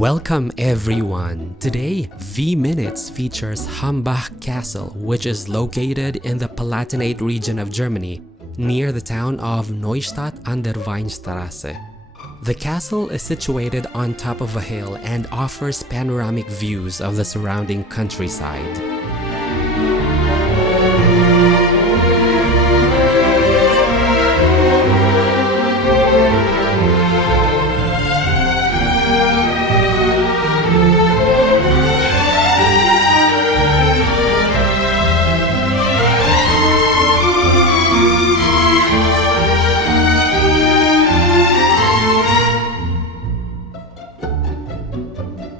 Welcome everyone! Today, V-Minutes features Hambach Castle, which is located in the Palatinate region of Germany, near the town of Neustadt an der Weinstraße. The castle is situated on top of a hill and offers panoramic views of the surrounding countryside.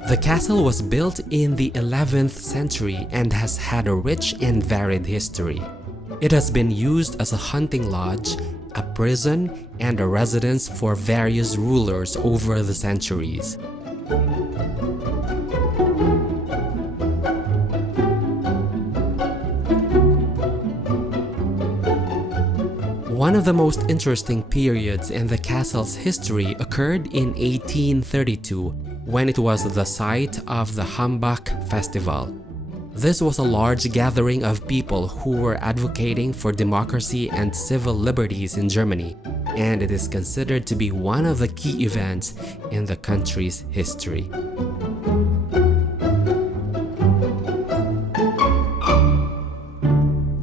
The castle was built in the 11th century and has had a rich and varied history. It has been used as a hunting lodge, a prison, and a residence for various rulers over the centuries. One of the most interesting periods in the castle's history occurred in 1832, when it was the site of the Hambach Festival. This was a large gathering of people who were advocating for democracy and civil liberties in Germany, and it is considered to be one of the key events in the country's history.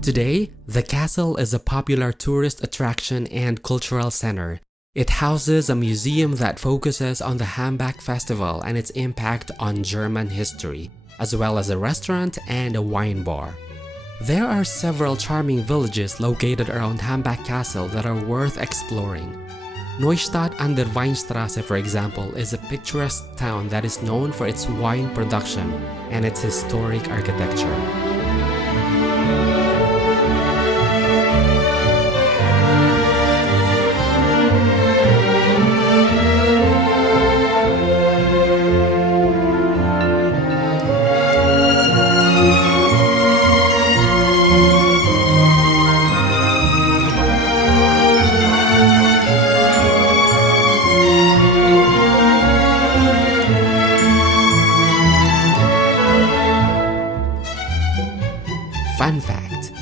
Today, the castle is a popular tourist attraction and cultural center. It houses a museum that focuses on the Hambach Festival and its impact on German history, as well as a restaurant and a wine bar. There are several charming villages located around Hambach Castle that are worth exploring. Neustadt an der Weinstraße, for example, is a picturesque town that is known for its wine production and its historic architecture. Fun fact: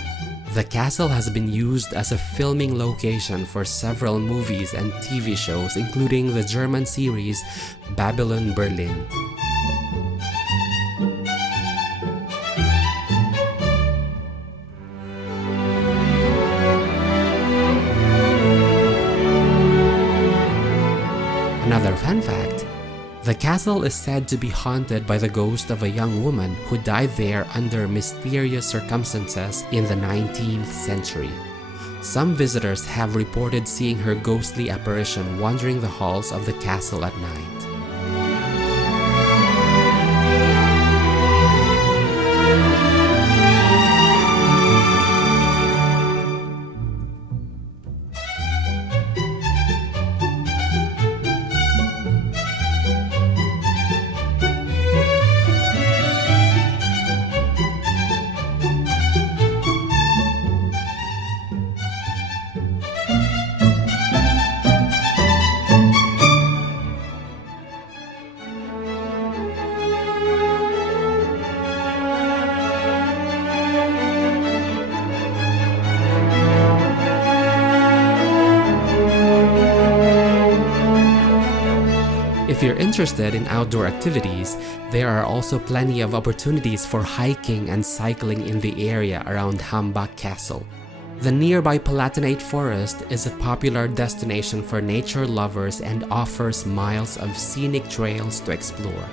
the castle has been used as a filming location for several movies and TV shows, including the German series Babylon Berlin. Another fun fact: the castle is said to be haunted by the ghost of a young woman who died there under mysterious circumstances in the 19th century. Some visitors have reported seeing her ghostly apparition wandering the halls of the castle at night. If you're interested in outdoor activities, there are also plenty of opportunities for hiking and cycling in the area around Hambach Castle. The nearby Palatinate forest is a popular destination for nature lovers and offers miles of scenic trails to explore.